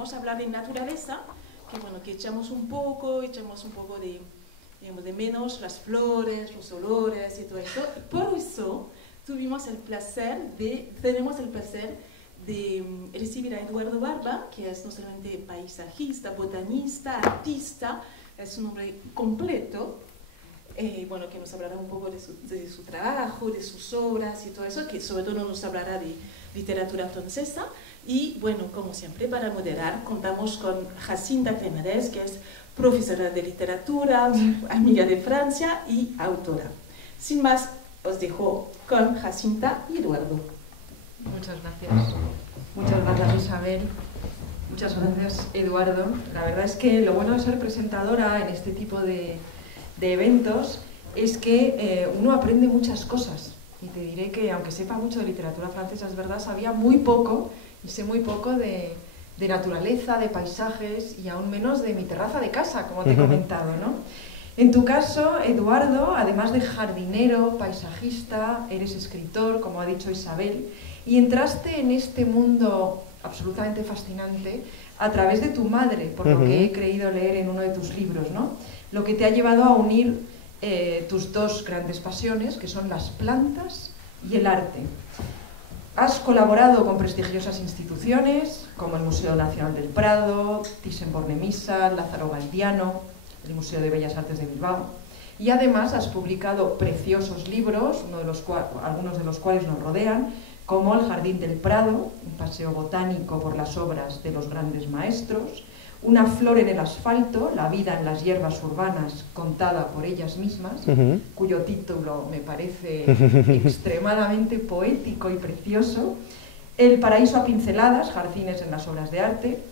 vamos a hablar de naturaleza, que bueno, que echamos un poco de, digamos, de menos las flores, los olores y todo eso. Y por eso tenemos el placer de recibir a Eduardo Barba, que es no solamente paisajista, botanista, artista, es un hombre completo, bueno, que nos hablará un poco de su trabajo, de sus obras y todo eso, que sobre todo nos hablará de literatura francesa. Y bueno, como siempre, para moderar, contamos con Jacinta Cremades, que es profesora de literatura, amiga de Francia y autora. Sin más, os dejo con Jacinta y Eduardo. Muchas gracias. Muchas gracias, Isabel. Muchas gracias, Eduardo. La verdad es que lo bueno de ser presentadora en este tipo de eventos es que uno aprende muchas cosas. Y te diré que, aunque sepa mucho de literatura francesa, es verdad, sabía muy poco, y sé muy poco de naturaleza, de paisajes, y aún menos de mi terraza de casa, como te he comentado, ¿no? En tu caso, Eduardo, además de jardinero, paisajista, eres escritor, como ha dicho Isabel, y entraste en este mundo absolutamente fascinante a través de tu madre, por lo que he creído leer en uno de tus libros, ¿no? Lo que te ha llevado a unir tus dos grandes pasiones, que son las plantas y el arte. Has colaborado con prestigiosas instituciones, como el Museo Nacional del Prado, Thyssen-Bornemisza, Lázaro Galdiano, el Museo de Bellas Artes de Bilbao, y además has publicado preciosos libros, algunos de los cuales nos rodean, como El Jardín del Prado, un paseo botánico por las obras de los grandes maestros, Una flor en el asfalto, la vida en las hierbas urbanas contada por ellas mismas, cuyo título me parece extremadamente poético y precioso, El paraíso a pinceladas, jardines en las obras de arte,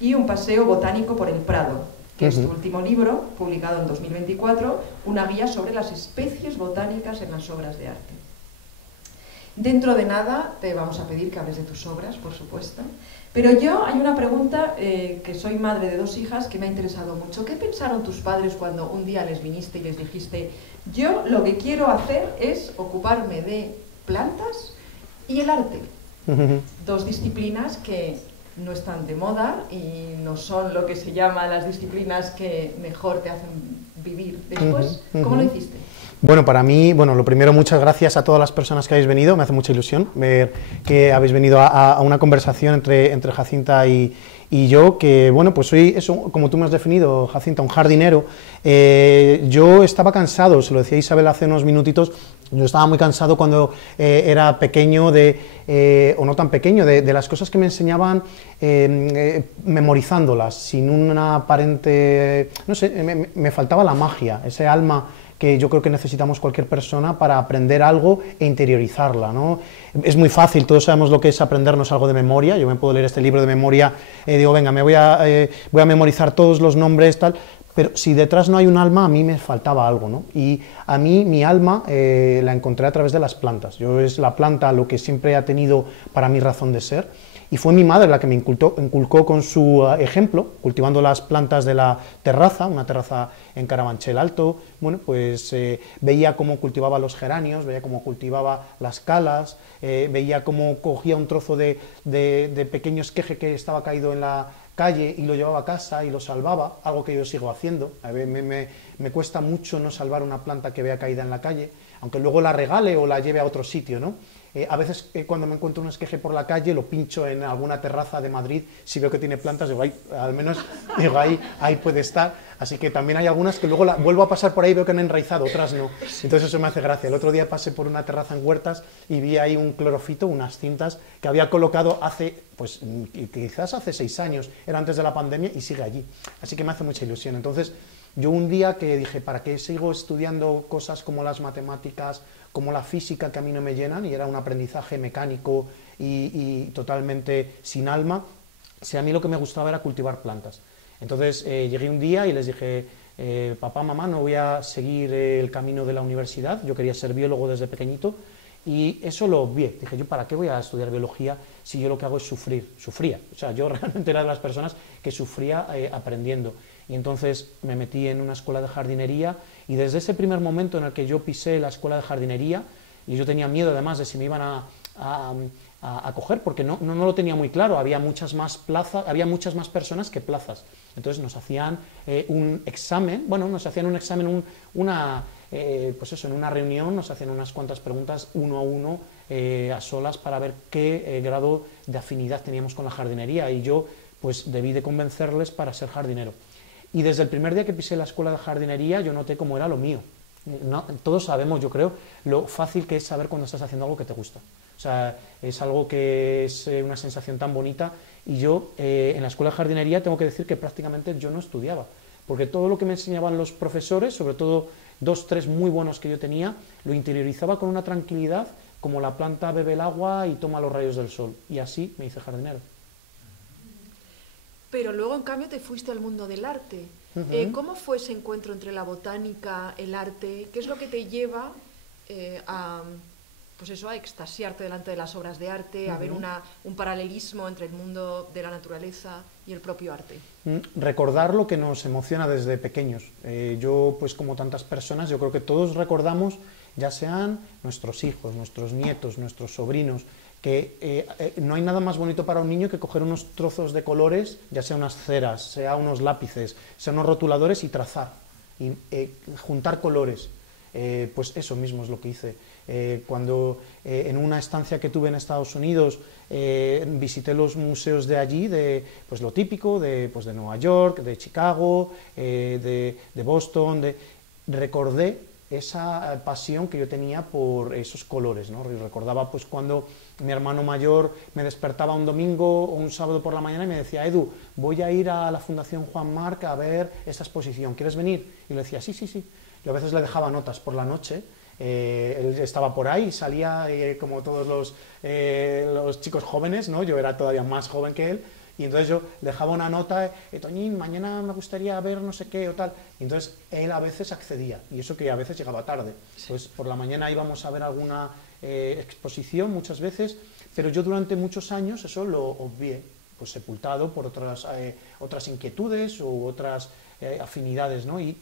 y Un paseo botánico por el Prado, que es tu último libro, publicado en 2024, una guía sobre las especies botánicas en las obras de arte. Dentro de nada te vamos a pedir que hables de tus obras, por supuesto, pero hay una pregunta, que soy madre de dos hijas, que me ha interesado mucho. ¿Qué pensaron tus padres cuando un día les viniste y les dijiste: yo lo que quiero hacer es ocuparme de plantas y el arte? Dos disciplinas que no están de moda y no son lo que se llama las disciplinas que mejor te hacen vivir después. ¿Cómo lo hiciste? Bueno, para mí, lo primero, muchas gracias a todas las personas que habéis venido, me hace mucha ilusión ver que habéis venido a una conversación entre Jacinta y yo, que pues soy eso, como tú me has definido, Jacinta, un jardinero. Yo estaba cansado, se lo decía Isabel hace unos minutitos, yo estaba muy cansado cuando era pequeño, o no tan pequeño, de las cosas que me enseñaban memorizándolas, sin una aparente, no sé, me faltaba la magia, ese alma que yo creo que necesitamos cualquier persona para aprender algo e interiorizarla, ¿no? Es muy fácil, todos sabemos lo que es aprendernos algo de memoria. Yo me puedo leer este libro de memoria, digo, venga, voy a memorizar todos los nombres, tal, pero si detrás no hay un alma, a mí me faltaba algo, ¿no? Y a mí mi alma la encontré a través de las plantas. Es la planta lo que siempre ha tenido para mí razón de ser. Y fue mi madre la que me inculcó con su ejemplo, cultivando las plantas de la terraza, una terraza en Carabanchel Alto. Pues veía cómo cultivaba los geranios, veía cómo cultivaba las calas, veía cómo cogía un trozo de pequeño esqueje que estaba caído en la calle y lo llevaba a casa y lo salvaba, algo que yo sigo haciendo. Me cuesta mucho no salvar una planta que vea caída en la calle, aunque luego la regale o la lleve a otro sitio, ¿no? A veces cuando me encuentro un esqueje por la calle lo pincho en alguna terraza de Madrid, si veo que tiene plantas, digo, al menos digo, ahí puede estar. Así que también hay algunas que luego vuelvo a pasar por ahí y veo que han enraizado, otras no. Entonces eso me hace gracia. El otro día pasé por una terraza en Huertas y vi ahí un clorofito, unas cintas que había colocado quizás hace 6 años, era antes de la pandemia y sigue allí. Así que me hace mucha ilusión. Entonces yo un día que dije, ¿para qué sigo estudiando cosas como las matemáticas, como la física, que a mí no me llenan, y era un aprendizaje mecánico y totalmente sin alma? Si a mí lo que me gustaba era cultivar plantas. Entonces llegué un día y les dije, papá, mamá, no voy a seguir el camino de la universidad, yo quería ser biólogo desde pequeñito, y eso lo obvié. Dije, ¿yo para qué voy a estudiar biología si yo lo que hago es sufrir? Sufría, o sea, yo realmente era de las personas que sufría aprendiendo. Y entonces me metí en una escuela de jardinería, y desde ese primer momento en el que yo pisé la escuela de jardinería, y yo tenía miedo además de si me iban a a coger, porque no lo tenía muy claro, había muchas más plazas, había muchas más personas que plazas. Entonces nos hacían un examen, pues eso, en una reunión nos hacían unas cuantas preguntas uno a uno, a solas, para ver qué grado de afinidad teníamos con la jardinería, y yo pues debí de convencerles para ser jardinero. Y desde el primer día que pisé la escuela de jardinería yo noté cómo era lo mío. Todos sabemos, yo creo, lo fácil que es saber cuando estás haciendo algo que te gusta. O sea, es algo que es una sensación tan bonita, y yo en la escuela de jardinería tengo que decir que prácticamente yo no estudiaba, porque todo lo que me enseñaban los profesores, sobre todo 2, 3 muy buenos que yo tenía, lo interiorizaba con una tranquilidad, como la planta bebe el agua y toma los rayos del sol, y así me hice jardinero. Pero luego, en cambio, te fuiste al mundo del arte. ¿Cómo fue ese encuentro entre la botánica, el arte? ¿Qué es lo que te lleva pues eso, a extasiarte delante de las obras de arte, a ver un paralelismo entre el mundo de la naturaleza y el propio arte? Recordar lo que nos emociona desde pequeños. Yo, pues como tantas personas, yo creo que todos recordamos, ya sean nuestros hijos, nuestros nietos, nuestros sobrinos, que no hay nada más bonito para un niño que coger unos trozos de colores, ya sea unas ceras, sea unos lápices, sea unos rotuladores, y trazar, y juntar colores. Pues eso mismo es lo que hice. Cuando en una estancia que tuve en Estados Unidos visité los museos de allí, pues lo típico, de Nueva York, de Chicago, de Boston, recordé esa pasión que yo tenía por esos colores, ¿no? Y recordaba pues cuando mi hermano mayor me despertaba un domingo o un sábado por la mañana y me decía: Edu, voy a ir a la Fundación Juan Marc a ver esta exposición, ¿quieres venir? Y le decía: sí, sí, sí. Yo a veces le dejaba notas por la noche, él estaba por ahí, salía como todos los chicos jóvenes, ¿no? Yo era todavía más joven que él, y entonces yo le dejaba una nota: Toñín, mañana me gustaría ver no sé qué o tal, y entonces él a veces accedía, y eso que a veces llegaba tarde. Pues por la mañana íbamos a ver alguna exposición muchas veces, pero yo durante muchos años eso lo obvié, pues sepultado por otras inquietudes u otras afinidades, ¿no? Y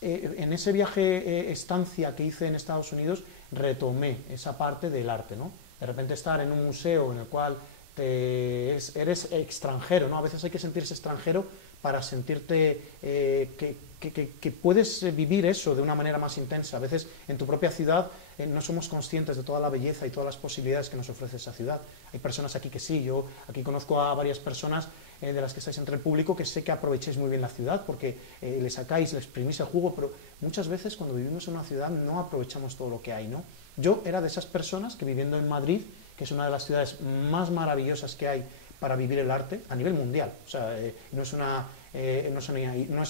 en ese viaje estancia que hice en Estados Unidos retomé esa parte del arte, ¿no? De repente estar en un museo en el cual eres extranjero, ¿no? A veces hay que sentirse extranjero para sentirte que puedes vivir eso de una manera más intensa. A veces en tu propia ciudad no somos conscientes de toda la belleza y todas las posibilidades que nos ofrece esa ciudad. Hay personas aquí que sí, yo aquí conozco a varias personas de las que estáis entre el público, que sé que aprovecháis muy bien la ciudad porque le sacáis, le exprimís el jugo, pero muchas veces cuando vivimos en una ciudad no aprovechamos todo lo que hay, ¿no? Yo era de esas personas que, viviendo en Madrid, que es una de las ciudades más maravillosas que hay para vivir el arte a nivel mundial, o sea, no es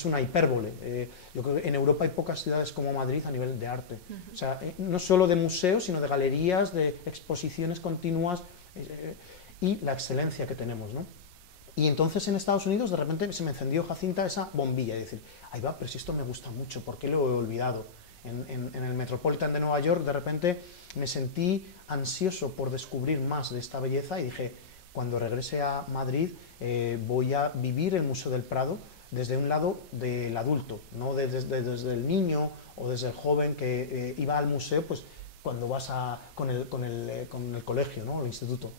una hipérbole. Yo creo que en Europa hay pocas ciudades como Madrid a nivel de arte, o sea, no solo de museos, sino de galerías, de exposiciones continuas, y la excelencia que tenemos, ¿no? Y entonces en Estados Unidos de repente se me encendió, Jacinta, esa bombilla, y decir: ahí va, pero si esto me gusta mucho, ¿por qué lo he olvidado? En el Metropolitan de Nueva York de repente me sentí ansioso por descubrir más de esta belleza, y dije: cuando regrese a Madrid voy a vivir el Museo del Prado desde un lado del adulto, no desde el niño o desde el joven que iba al museo pues cuando vas con el colegio, ¿no? O el instituto.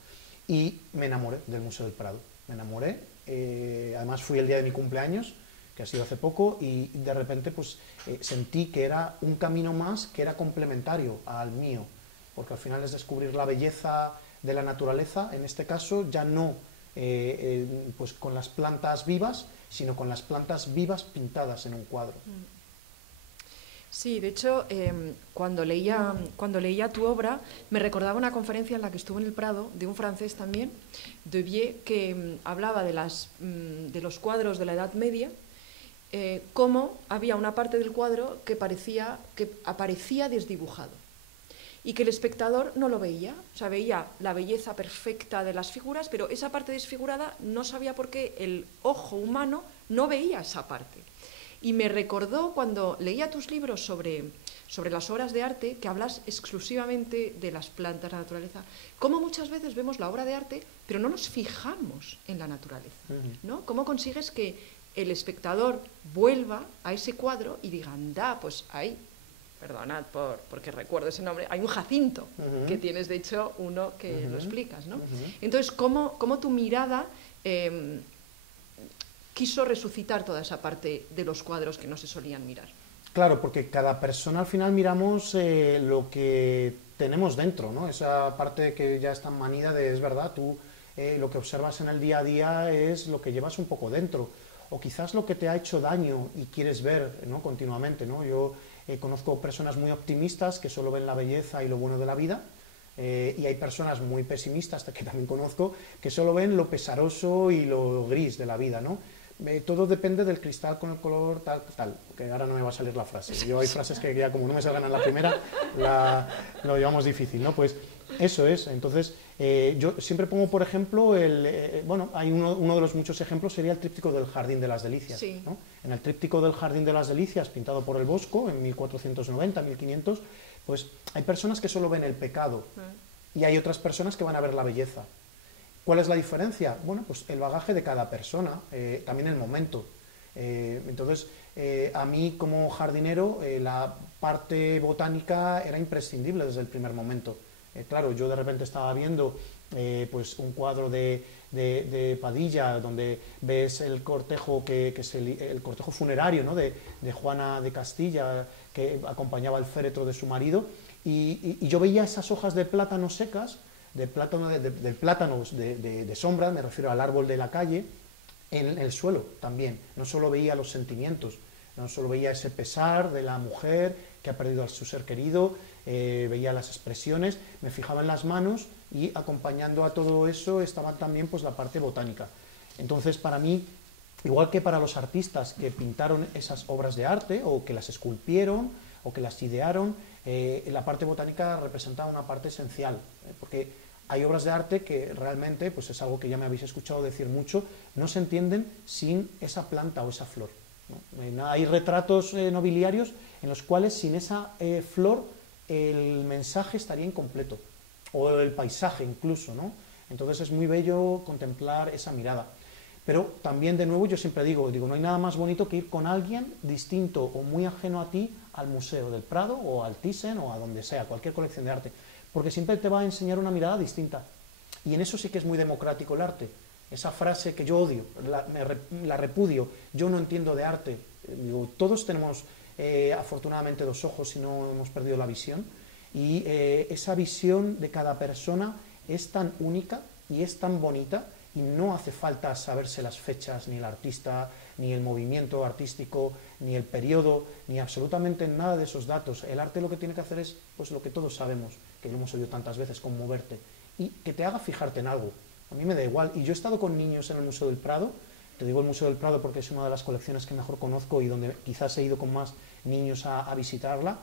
Y me enamoré del Museo del Prado, me enamoré, además fui el día de mi cumpleaños, que ha sido hace poco, y de repente pues sentí que era un camino más que era complementario al mío, porque al final es descubrir la belleza de la naturaleza, en este caso ya no pues con las plantas vivas, sino con las plantas vivas pintadas en un cuadro. Sí, de hecho, cuando leía tu obra, me recordaba una conferencia en la que estuve en el Prado, de un francés también, Devier, que hablaba de los cuadros de la Edad Media, cómo había una parte del cuadro que aparecía desdibujado, y que el espectador no lo veía, o sea, veía la belleza perfecta de las figuras, pero esa parte desfigurada no sabía por qué el ojo humano no veía esa parte. Y me recordó cuando leía tus libros sobre las obras de arte, que hablas exclusivamente de las plantas, la naturaleza, cómo muchas veces vemos la obra de arte, pero no nos fijamos en la naturaleza, ¿no? ¿Cómo consigues que el espectador vuelva a ese cuadro y diga: anda, pues ahí perdonad porque recuerdo ese nombre, hay un Jacinto, que tienes de hecho uno que lo explicas, ¿no? Entonces, ¿cómo tu mirada quiso resucitar toda esa parte de los cuadros que no se solían mirar? Claro, porque cada persona al final miramos lo que tenemos dentro, ¿no? Esa parte que ya está manida de, es verdad, tú lo que observas en el día a día es lo que llevas un poco dentro, o quizás lo que te ha hecho daño y quieres ver, ¿no? Continuamente, ¿no? Yo conozco personas muy optimistas que solo ven la belleza y lo bueno de la vida, y hay personas muy pesimistas, que también conozco, que solo ven lo pesaroso y lo gris de la vida, ¿no? Todo depende del cristal con el color tal, que ahora no me va a salir la frase. Yo hay frases que ya como no me salgan en la primera, lo llevamos difícil, ¿no? Pues eso es. Entonces, yo siempre pongo, por ejemplo, bueno, hay uno de los muchos ejemplos sería el tríptico del Jardín de las Delicias, sí. ¿no? En el tríptico del Jardín de las Delicias, pintado por el Bosco en 1490, 1500, pues hay personas que solo ven el pecado y hay otras personas que van a ver la belleza. ¿Cuál es la diferencia? Bueno, pues el bagaje de cada persona, también el momento. Entonces, a mí como jardinero, la parte botánica era imprescindible desde el primer momento. Claro, yo de repente estaba viendo pues un cuadro de Padilla, donde ves el cortejo, el cortejo funerario, ¿no? de Juana de Castilla, que acompañaba el féretro de su marido, y yo veía esas hojas de plátano secas, del plátano de sombra, me refiero al árbol de la calle, en el suelo también. No solo veía los sentimientos, no solo veía ese pesar de la mujer que ha perdido a su ser querido, veía las expresiones, me fijaba en las manos y acompañando a todo eso estaba también pues la parte botánica. Entonces, para mí, igual que para los artistas que pintaron esas obras de arte o que las esculpieron o que las idearon, la parte botánica representaba una parte esencial, porque hay obras de arte que realmente, pues es algo que ya me habéis escuchado decir mucho, no se entienden sin esa planta o esa flor, ¿no? Hay retratos nobiliarios en los cuales sin esa flor el mensaje estaría incompleto, o el paisaje incluso, ¿no? Entonces es muy bello contemplar esa mirada. Pero también, de nuevo, yo siempre digo, no hay nada más bonito que ir con alguien distinto o muy ajeno a ti al Museo del Prado o al Thyssen o a donde sea, cualquier colección de arte, porque siempre te va a enseñar una mirada distinta. Y en eso sí que es muy democrático el arte. Esa frase que yo odio, la repudio, yo no entiendo de arte. Digo, todos tenemos afortunadamente dos ojos y no hemos perdido la visión. Y esa visión de cada persona es tan única y es tan bonita, y no hace falta saberse las fechas, ni el artista, ni el movimiento artístico, ni el periodo, ni absolutamente nada de esos datos. El arte lo que tiene que hacer es pues lo que todos sabemos, que lo hemos oído tantas veces, conmoverte, y que te haga fijarte en algo. A mí me da igual, y yo he estado con niños en el Museo del Prado, te digo el Museo del Prado porque es una de las colecciones que mejor conozco y donde quizás he ido con más niños a visitarla,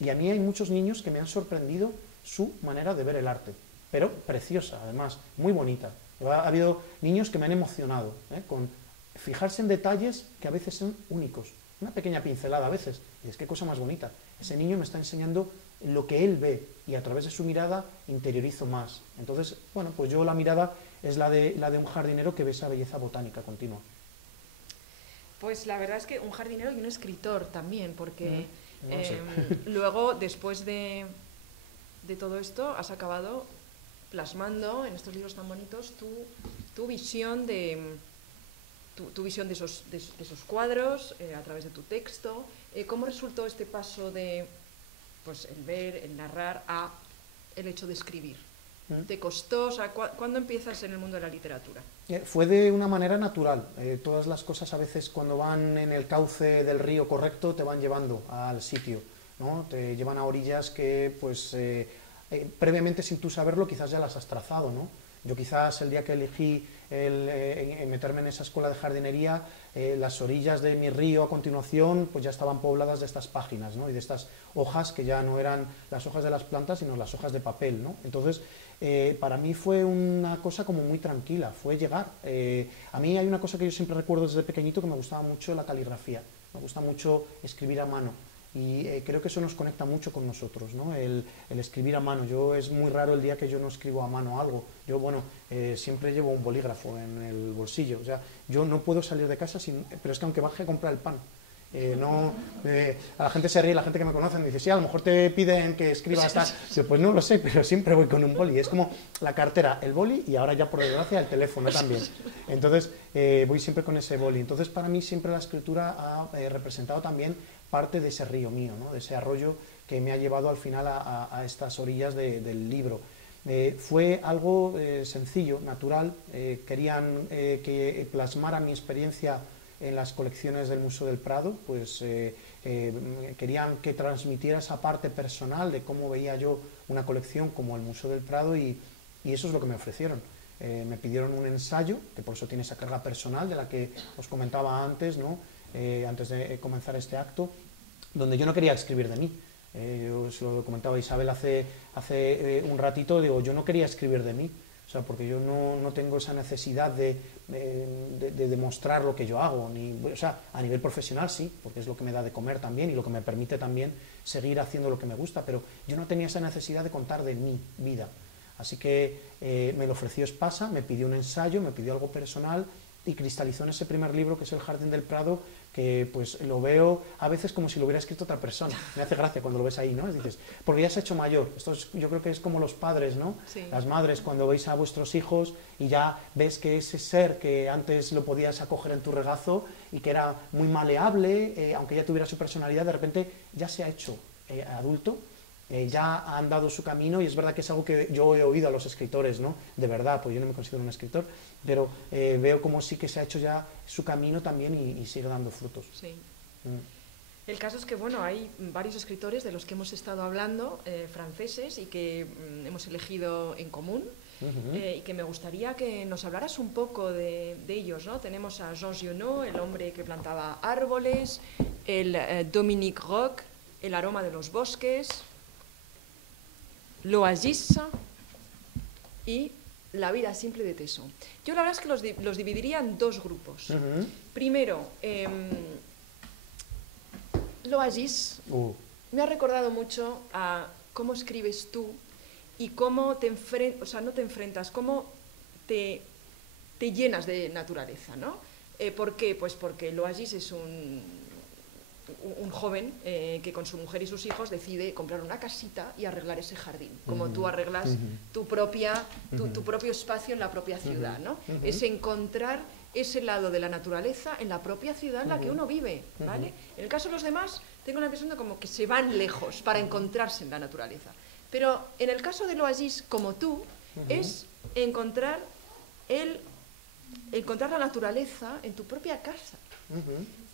y a mí hay muchos niños que me han sorprendido su manera de ver el arte, pero preciosa, además, muy bonita. Ha habido niños que me han emocionado, con fijarse en detalles que a veces son únicos, una pequeña pincelada a veces, y es qué cosa más bonita. Ese niño me está enseñando lo que él ve y a través de su mirada interiorizo más. Entonces, bueno, pues yo la mirada es la de un jardinero que ve esa belleza botánica continua. Pues la verdad es que un jardinero y un escritor también, porque no sé. luego, después de todo esto, has acabado plasmando en estos libros tan bonitos tu visión de esos cuadros a través de tu texto. ¿Cómo resultó este paso de pues el ver, el narrar, a el hecho de escribir? ¿Te costó? O sea, ¿cuándo empiezas en el mundo de la literatura? Fue de una manera natural. Todas las cosas a veces cuando van en el cauce del río correcto te van llevando al sitio, ¿no? Te llevan a orillas que pues previamente sin tú saberlo quizás ya las has trazado, ¿no? Yo quizás el día que elegí meterme en esa escuela de jardinería, las orillas de mi río a continuación pues ya estaban pobladas de estas páginas, ¿no? Y de estas hojas que ya no eran las hojas de las plantas sino las hojas de papel, ¿no? Entonces para mí fue una cosa como muy tranquila, fue llegar. A mí hay una cosa que yo siempre recuerdo desde pequeñito, que me gustaba mucho la caligrafía, me gusta mucho escribir a mano. Y creo que eso nos conecta mucho con nosotros, ¿no? El escribir a mano. Es muy raro el día que yo no escribo a mano algo. Yo, bueno, siempre llevo un bolígrafo en el bolsillo. O sea, yo no puedo salir de casa sin... Pero es que aunque baje a comprar el pan, No, a la gente se ríe, la gente que me conoce me dice, sí, a lo mejor te piden que escribas tal. Yo, pues no lo sé, pero siempre voy con un boli. Es como la cartera, el boli y ahora ya por desgracia el teléfono también. Entonces voy siempre con ese boli. Entonces para mí siempre la escritura ha representado también parte de ese río mío, ¿no? De ese arroyo que me ha llevado al final a estas orillas del libro. Fue algo sencillo, natural. Querían que plasmara mi experiencia en las colecciones del Museo del Prado, pues querían que transmitiera esa parte personal de cómo veía yo una colección como el Museo del Prado y eso es lo que me ofrecieron. Me pidieron un ensayo, que por eso tiene esa carga personal de la que os comentaba antes, ¿no? Antes de comenzar este acto, donde yo no quería escribir de mí. Yo se lo comentaba a Isabel hace un ratito, digo, yo no quería escribir de mí, o sea, porque yo no tengo esa necesidad de demostrar lo que yo hago, o sea, a nivel profesional sí, porque es lo que me da de comer también y lo que me permite también seguir haciendo lo que me gusta, pero yo no tenía esa necesidad de contar de mi vida. Así que me lo ofreció Espasa, me pidió un ensayo, me pidió algo personal y cristalizó en ese primer libro que es El Jardín del Prado, que pues lo veo a veces como si lo hubiera escrito otra persona. Me hace gracia cuando lo ves ahí, ¿no? Dices, porque ya se ha hecho mayor. Yo creo que es como los padres, ¿no? Sí. Las madres, cuando veis a vuestros hijos y ya ves que ese ser que antes lo podías acoger en tu regazo y que era muy maleable, aunque ya tuviera su personalidad, de repente ya se ha hecho adulto. Ya ha andado su camino y es verdad que es algo que yo he oído a los escritores, ¿no? De verdad, pues yo no me considero un escritor, pero veo como sí que se ha hecho ya su camino también y sigue dando frutos. Sí. El caso es que, bueno, hay varios escritores de los que hemos estado hablando, franceses, y que hemos elegido en común, y que me gustaría que nos hablaras un poco de ellos, ¿no? Tenemos a Jean Giono, el hombre que plantaba árboles, el Dominique Roch, El aroma de los bosques, L'Oasis y La vida simple de Tesson. Yo la verdad es que los dividiría en dos grupos. Primero, L'Oasis me ha recordado mucho a cómo escribes tú y cómo te enfrentas, no te enfrentas, cómo te llenas de naturaleza, ¿no? ¿Por qué? Pues porque L'Oasis es un joven que con su mujer y sus hijos decide comprar una casita y arreglar ese jardín, como tú arreglas tu propio espacio en la propia ciudad, ¿no? Es encontrar ese lado de la naturaleza en la propia ciudad en la que uno vive, ¿vale? En el caso de los demás, tengo la impresión de como que se van lejos para encontrarse en la naturaleza. Pero en el caso de L'Oasis, como tú, es encontrar la naturaleza en tu propia casa.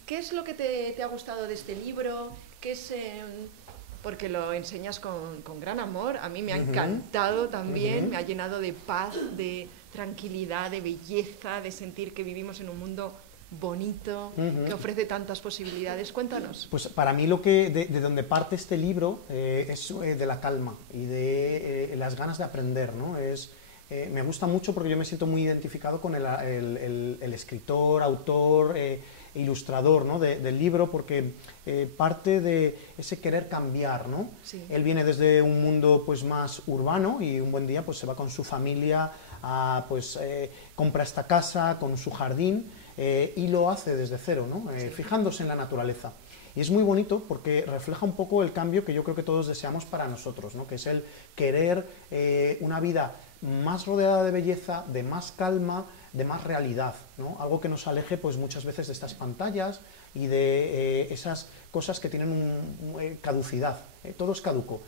¿Qué es lo que te ha gustado de este libro? ¿Qué es, porque lo enseñas con gran amor? A mí me ha encantado también, me ha llenado de paz, de tranquilidad, de belleza, de sentir que vivimos en un mundo bonito, que ofrece tantas posibilidades. Cuéntanos. Pues para mí lo que de donde parte este libro es de la calma y de las ganas de aprender, ¿no? Me gusta mucho porque yo me siento muy identificado con el escritor, autor, ilustrador, ¿no? del libro, porque parte de ese querer cambiar, ¿no? Sí. Él viene desde un mundo pues más urbano y un buen día pues se va con su familia compra esta casa con su jardín y lo hace desde cero, ¿no? Fijándose en la naturaleza. Y es muy bonito porque refleja un poco el cambio que yo creo que todos deseamos para nosotros, ¿no? Que es el querer una vida más rodeada de belleza, de más calma, de más realidad, ¿no? Algo que nos aleje pues muchas veces de estas pantallas y de esas cosas que tienen caducidad. Todo es caduco,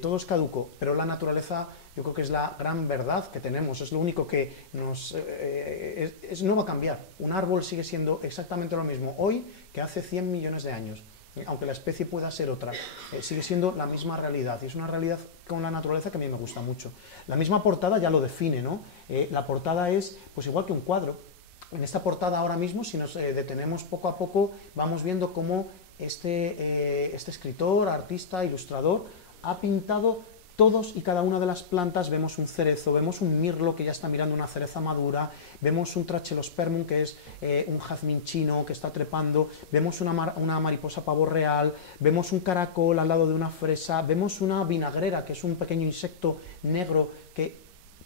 todo es caduco, pero la naturaleza yo creo que es la gran verdad que tenemos, es lo único que no va a cambiar. Un árbol sigue siendo exactamente lo mismo hoy que hace 100 millones de años, aunque la especie pueda ser otra, sigue siendo la misma realidad, y es una realidad con la naturaleza que a mí me gusta mucho. La misma portada ya lo define, ¿no? La portada es pues igual que un cuadro. En esta portada ahora mismo, si nos detenemos poco a poco, vamos viendo cómo este escritor, artista, ilustrador, ha pintado todos y cada una de las plantas. Vemos un cerezo, vemos un mirlo que ya está mirando una cereza madura, vemos un trachelospermum que es un jazmín chino que está trepando, vemos una mariposa pavo real, vemos un caracol al lado de una fresa, vemos una vinagrera que es un pequeño insecto negro, que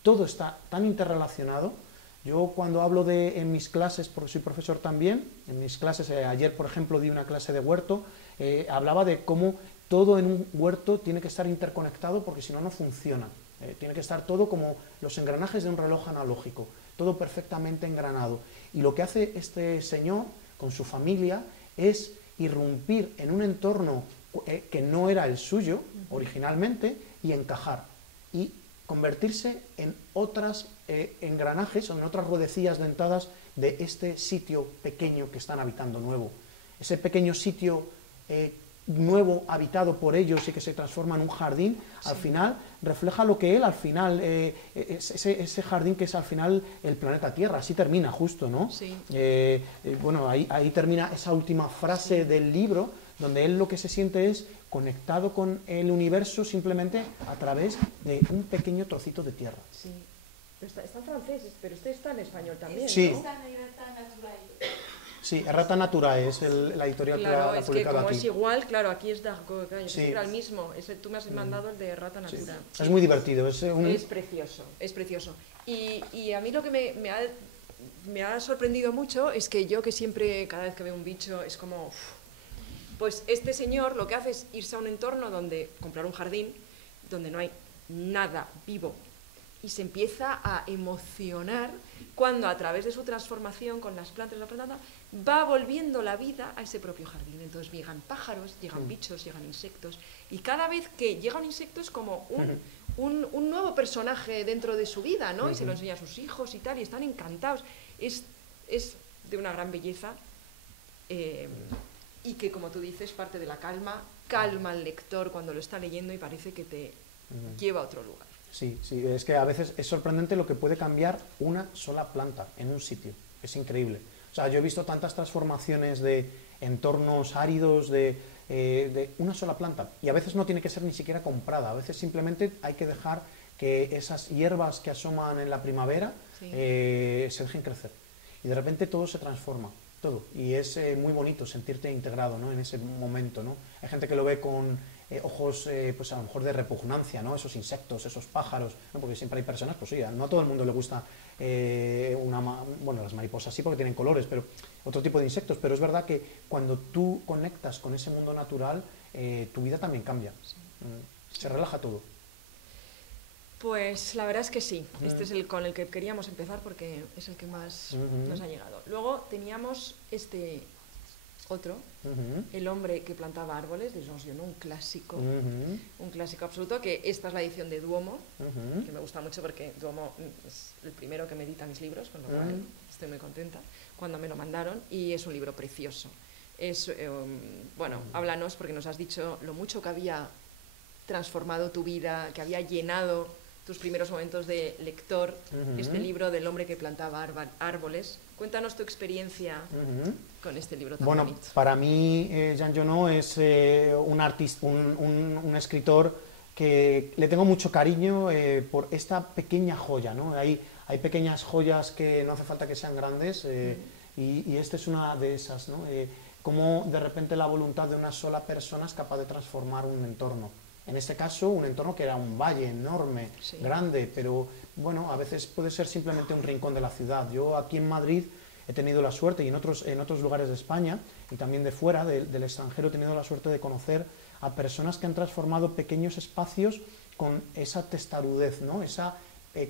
todo está tan interrelacionado Yo cuando hablo en mis clases, porque soy profesor también, en mis clases, ayer por ejemplo di una clase de huerto, hablaba de cómo todo en un huerto tiene que estar interconectado porque si no, no funciona. Tiene que estar todo como los engranajes de un reloj analógico, todo perfectamente engranado. Y lo que hace este señor con su familia es irrumpir en un entorno que no era el suyo originalmente y encajar y convertirse en otros engranajes o en otras ruedecillas dentadas de este sitio pequeño que están habitando nuevo. Ese pequeño sitio nuevo habitado por ellos y que se transforma en un jardín, al final refleja lo que él al final, ese jardín que es al final el planeta Tierra, así termina justo, ¿no? Sí. Bueno, ahí termina esa última frase del libro, donde él lo que se siente es conectado con el universo simplemente a través de un pequeño trocito de tierra. Sí. Está en francés, pero usted está en español también, Sí. ¿no? Sí, Errata Naturae es la editorial que Claro, la ha es que publicado como aquí. es igual, claro, aquí es Dargaud, claro, yo Sí. pensé que era el mismo. Tú me has mandado el de Rata Sí. Natura. Es muy divertido. Es precioso, es precioso. Y a mí lo que me ha sorprendido mucho es que yo que siempre, cada vez que veo un bicho, es como... uf, pues este señor lo que hace es irse a un entorno donde comprar un jardín, donde no hay nada vivo, y se empieza a emocionar cuando a través de su transformación con las plantas, va volviendo la vida a ese propio jardín. Entonces llegan pájaros, llegan bichos, llegan insectos, y cada vez que llega un insecto es como un nuevo personaje dentro de su vida, ¿no? Y se lo enseña a sus hijos y tal, y están encantados. Es de una gran belleza, y que, como tú dices, parte de la calma al lector cuando lo está leyendo y parece que te lleva a otro lugar. Sí, sí, es que a veces es sorprendente lo que puede cambiar una sola planta en un sitio. Es increíble. O sea, yo he visto tantas transformaciones de entornos áridos de una sola planta. Y a veces no tiene que ser ni siquiera comprada. A veces simplemente hay que dejar que esas hierbas que asoman en la primavera se dejen crecer. Y de repente todo se transforma. Todo. Y es muy bonito sentirte integrado, ¿no? En ese momento, ¿no? Hay gente que lo ve con ojos, pues a lo mejor de repugnancia, ¿no? Esos insectos, esos pájaros, ¿no? Porque siempre hay personas, pues sí, no a todo el mundo le gusta bueno, las mariposas sí porque tienen colores, pero otro tipo de insectos, pero es verdad que cuando tú conectas con ese mundo natural, tu vida también cambia. Se relaja todo. Pues la verdad es que sí, este es el con el que queríamos empezar porque es el que más nos ha llegado. Luego teníamos este otro, El hombre que plantaba árboles, de Jean Genot, un clásico absoluto, que esta es la edición de Duomo, que me gusta mucho porque Duomo es el primero que me edita mis libros, con lo cual estoy muy contenta cuando me lo mandaron, y es un libro precioso. Es, bueno, háblanos porque nos has dicho lo mucho que había transformado tu vida, que había llenado tus primeros momentos de lector, este libro del hombre que plantaba árboles. Cuéntanos tu experiencia con este libro tan bonito. Para mí Jean Genot es un artista, un escritor que le tengo mucho cariño por esta pequeña joya, ¿no? Hay pequeñas joyas que no hace falta que sean grandes, y esta es una de esas, ¿no? Cómo de repente la voluntad de una sola persona es capaz de transformar un entorno. En este caso, un entorno que era un valle enorme, grande, pero bueno, a veces puede ser simplemente un rincón de la ciudad. Yo aquí en Madrid he tenido la suerte, y en otros lugares de España, y también de fuera, del extranjero, he tenido la suerte de conocer a personas que han transformado pequeños espacios con esa testarudez, ¿no? Esa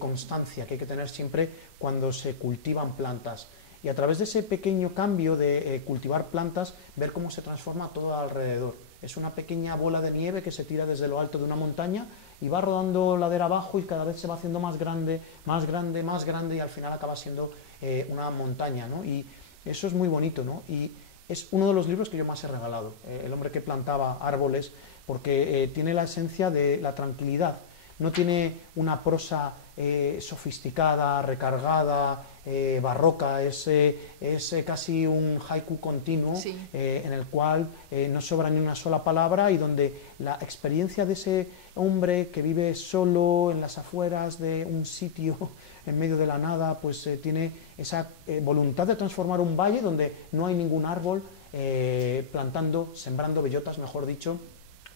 constancia que hay que tener siempre cuando se cultivan plantas. Y a través de ese pequeño cambio de cultivar plantas, ver cómo se transforma todo alrededor. Es una pequeña bola de nieve que se tira desde lo alto de una montaña y va rodando ladera abajo y cada vez se va haciendo más grande, más grande, más grande, y al final acaba siendo una montaña, ¿no? Y eso es muy bonito, ¿no? Y es uno de los libros que yo más he regalado, El hombre que plantaba árboles, porque tiene la esencia de la tranquilidad. No tiene una prosa sofisticada, recargada, barroca, es casi un haiku continuo, en el cual no sobra ni una sola palabra, y donde la experiencia de ese hombre que vive solo en las afueras de un sitio en medio de la nada, pues tiene esa voluntad de transformar un valle donde no hay ningún árbol, sembrando bellotas, mejor dicho,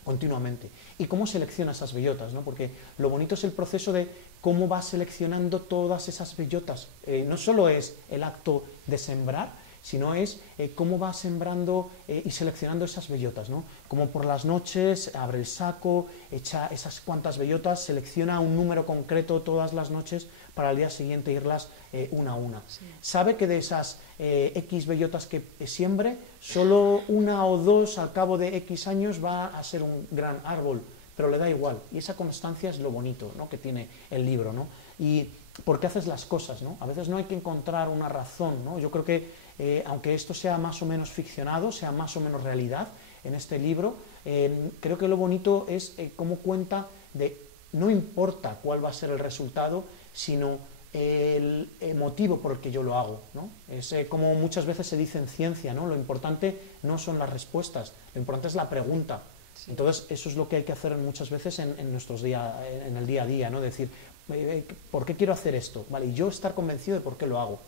continuamente. ¿Y cómo selecciona esas bellotas, ¿no? Porque lo bonito es el proceso de cómo va seleccionando todas esas bellotas. No solo es el acto de sembrar, sino es cómo va sembrando y seleccionando esas bellotas, ¿no? Como por las noches abre el saco, echa esas cuantas bellotas, selecciona un número concreto todas las noches para al día siguiente irlas una a una. Sí. Sabe que de esas X bellotas que siembre, solo una o dos al cabo de X años va a ser un gran árbol, pero le da igual. Y esa constancia es lo bonito, ¿no?, que tiene el libro, ¿no? Y por qué haces las cosas, ¿no? A veces no hay que encontrar una razón, ¿no? Yo creo que aunque esto sea más o menos ficcionado, sea más o menos realidad en este libro, creo que lo bonito es cómo cuenta de, no importa cuál va a ser el resultado, sino el motivo por el que yo lo hago, ¿no? Es como muchas veces se dice en ciencia, ¿no? Lo importante no son las respuestas, lo importante es la pregunta. Sí. Entonces eso es lo que hay que hacer muchas veces en nuestros en el día a día, ¿no? Decir, ¿por qué quiero hacer esto? Vale, y yo estar convencido de por qué lo hago.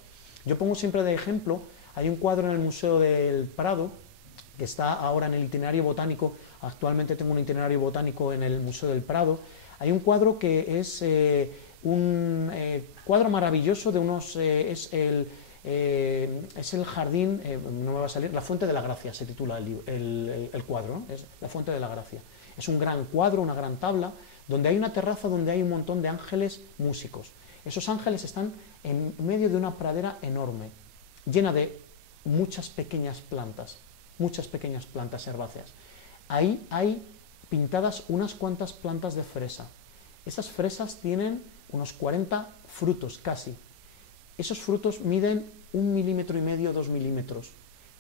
Yo pongo siempre de ejemplo, hay un cuadro en el Museo del Prado, que está ahora en el itinerario botánico, actualmente tengo un itinerario botánico en el Museo del Prado, hay un cuadro que es un cuadro maravilloso de unos, es el jardín, no me va a salir, La Fuente de la Gracia se titula el cuadro, ¿no? Es La Fuente de la Gracia. Es un gran cuadro, una gran tabla, donde hay una terraza donde hay un montón de ángeles músicos. Esos ángeles están en medio de una pradera enorme, llena de muchas pequeñas plantas herbáceas. Ahí hay pintadas unas cuantas plantas de fresa. Esas fresas tienen unos 40 frutos casi. Esos frutos miden 1,5 milímetros, 2 milímetros.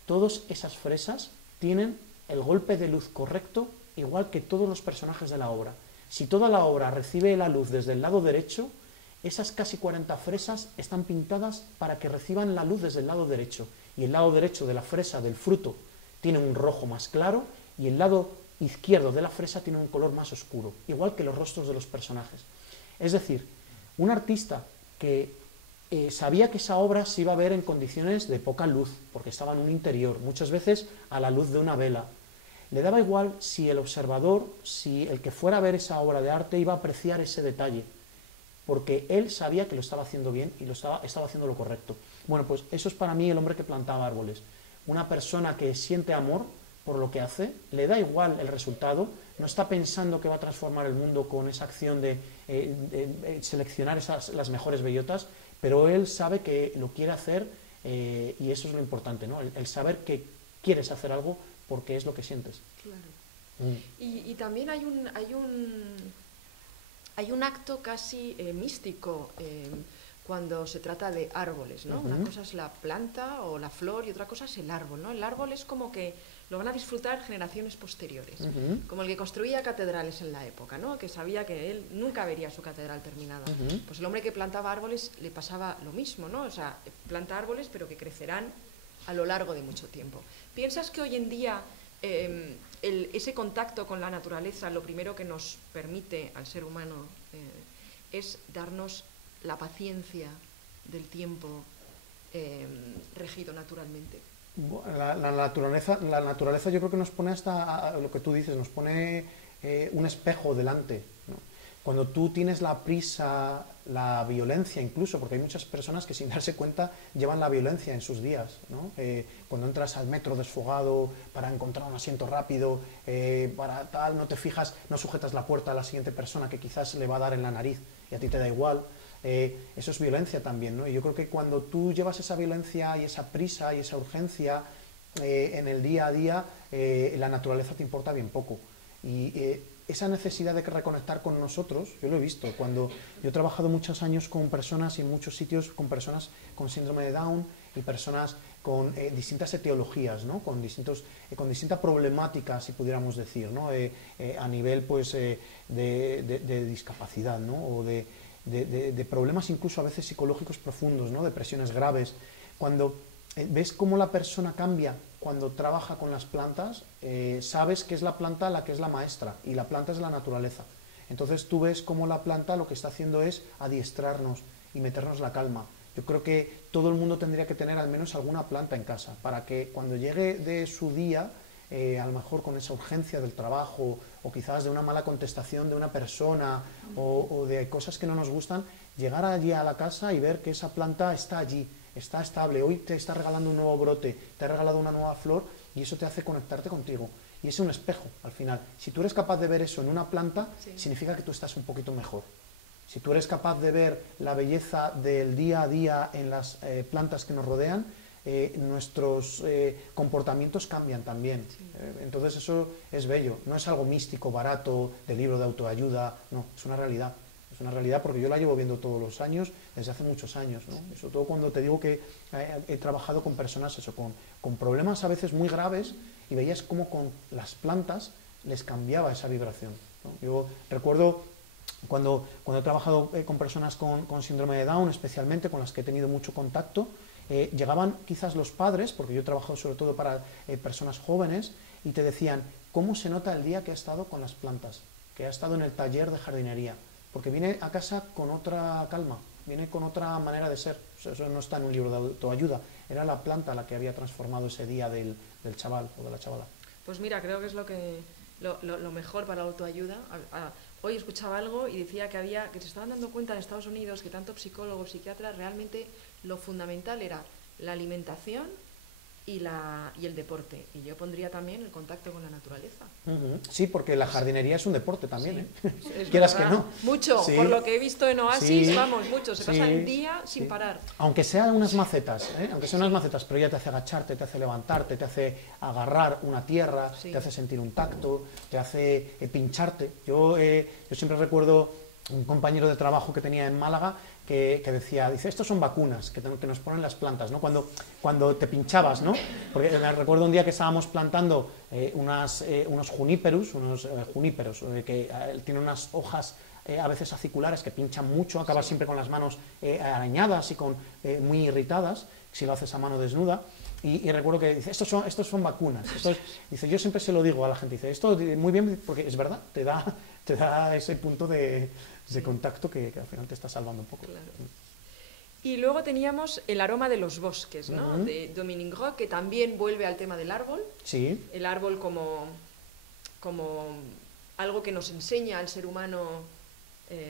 Todas esas fresas tienen el golpe de luz correcto, igual que todos los personajes de la obra. Si toda la obra recibe la luz desde el lado derecho, esas casi 40 fresas están pintadas para que reciban la luz desde el lado derecho. Y el lado derecho de la fresa, del fruto, tiene un rojo más claro y el lado izquierdo de la fresa tiene un color más oscuro, igual que los rostros de los personajes. Es decir, un artista que sabía que esa obra se iba a ver en condiciones de poca luz, porque estaba en un interior, muchas veces a la luz de una vela. Le daba igual si el observador, si el que fuera a ver esa obra de arte iba a apreciar ese detalle, porque él sabía que lo estaba haciendo bien y estaba haciendo lo correcto. Bueno, pues eso es para mí el hombre que plantaba árboles. Una persona que siente amor por lo que hace, le da igual el resultado, no está pensando que va a transformar el mundo con esa acción de seleccionar las mejores bellotas, pero él sabe que lo quiere hacer y eso es lo importante, ¿no? El saber que quieres hacer algo porque es lo que sientes. Claro. Y también hay un acto casi místico cuando se trata de árboles, ¿no? Una cosa es la planta o la flor y otra cosa es el árbol, ¿no? El árbol es como que lo van a disfrutar generaciones posteriores, como el que construía catedrales en la época, ¿no? Que sabía que él nunca vería su catedral terminada. Pues el hombre que plantaba árboles le pasaba lo mismo, ¿no? O sea, planta árboles pero que crecerán a lo largo de mucho tiempo. ¿Piensas que hoy en día ese contacto con la naturaleza, lo primero que nos permite al ser humano es darnos la paciencia del tiempo regido naturalmente? La naturaleza yo creo que nos pone hasta lo que tú dices, nos pone un espejo delante, ¿no? Cuando tú tienes la prisa, la violencia incluso, porque hay muchas personas que sin darse cuenta llevan la violencia en sus días, ¿no? Cuando entras al metro desfogado para encontrar un asiento rápido, para tal, no te fijas, no sujetas la puerta a la siguiente persona que quizás le va a dar en la nariz y a ti te da igual. Eso es violencia también, ¿no? Y yo creo que cuando tú llevas esa violencia y esa prisa y esa urgencia en el día a día, la naturaleza te importa bien poco. Y esa necesidad de reconectar con nosotros, yo lo he visto, cuando yo he trabajado muchos años con personas y en muchos sitios con personas con síndrome de Down y personas con distintas etiologías, ¿no? con distinta problemática, si pudiéramos decir, ¿no? A nivel pues, de discapacidad, ¿no? O de problemas incluso a veces psicológicos profundos, ¿no? Depresiones graves. Cuando ves cómo la persona cambia cuando trabaja con las plantas, sabes que es la planta la que es la maestra y la planta es la naturaleza. Entonces tú ves cómo la planta lo que está haciendo es adiestrarnos y meternos la calma. Yo creo que todo el mundo tendría que tener al menos alguna planta en casa para que cuando llegue de su día a lo mejor con esa urgencia del trabajo o quizás de una mala contestación de una persona o de cosas que no nos gustan, llegar allí a la casa y ver que esa planta está allí, está estable, hoy te está regalando un nuevo brote, te ha regalado una nueva flor y eso te hace conectarte contigo. Y es un espejo al final. Si tú eres capaz de ver eso en una planta, significa que tú estás un poquito mejor. Si tú eres capaz de ver la belleza del día a día en las plantas que nos rodean, nuestros comportamientos cambian también. Entonces eso es bello, no es algo místico, barato, de libro de autoayuda, no, es una realidad. Es una realidad porque yo la llevo viendo todos los años, desde hace muchos años, ¿no? Sobre todo cuando te digo que he trabajado con personas eso, con problemas a veces muy graves y veías cómo con las plantas les cambiaba esa vibración, ¿no? Yo recuerdo cuando he trabajado con personas con síndrome de Down, especialmente con las que he tenido mucho contacto, llegaban quizás los padres, porque yo he trabajado sobre todo para personas jóvenes, y te decían, ¿cómo se nota el día que ha estado con las plantas? Que ha estado en el taller de jardinería, porque viene a casa con otra calma, viene con otra manera de ser. O sea, eso no está en un libro de autoayuda, era la planta la que había transformado ese día del chaval o de la chavala. Pues mira, creo que es lo mejor para la autoayuda. Hoy escuchaba algo y decía que se estaban dando cuenta en Estados Unidos que tanto psicólogos, psiquiatras, realmente lo fundamental era la alimentación y el deporte. Y yo pondría también el contacto con la naturaleza. Sí, porque la jardinería es un deporte también, sí, quieras que no. Mucho, sí. Por lo que he visto en Oasis, Sí. vamos, mucho. Se pasa el día sin parar. Aunque sean unas macetas, aunque sean unas macetas, pero ya te hace agacharte, te hace levantarte, te hace agarrar una tierra, te hace sentir un tacto, te hace pincharte. Yo siempre recuerdo un compañero de trabajo que tenía en Málaga que decía, estos son vacunas que nos ponen las plantas, ¿no? Cuando te pinchabas, ¿no? Porque me recuerdo un día que estábamos plantando unos juníperos que tienen unas hojas a veces aciculares que pinchan mucho, acabas siempre con las manos arañadas y muy irritadas, si lo haces a mano desnuda. Y recuerdo que dice, estos son vacunas. Dice, yo siempre se lo digo a la gente, dice, esto muy bien, porque es verdad, te da ese punto de contacto que al final te está salvando un poco. Claro. Y luego teníamos El aroma de los bosques, ¿no? De Dominique Roch, que también vuelve al tema del árbol. Sí. El árbol como algo que nos enseña al ser humano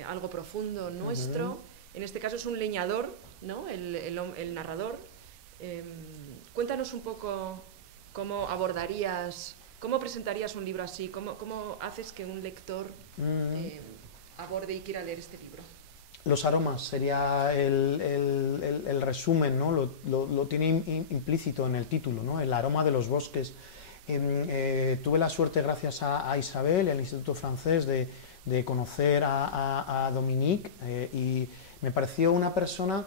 algo profundo nuestro. En este caso es un leñador, ¿no? El narrador. Cuéntanos un poco cómo presentarías un libro así, cómo haces que un lector aborde y quiera leer este libro. Los aromas sería el resumen, ¿no? Lo tiene implícito en el título, ¿no? El aroma de los bosques. Tuve la suerte, gracias a Isabel y al Instituto Francés, de conocer a Dominique y me pareció una persona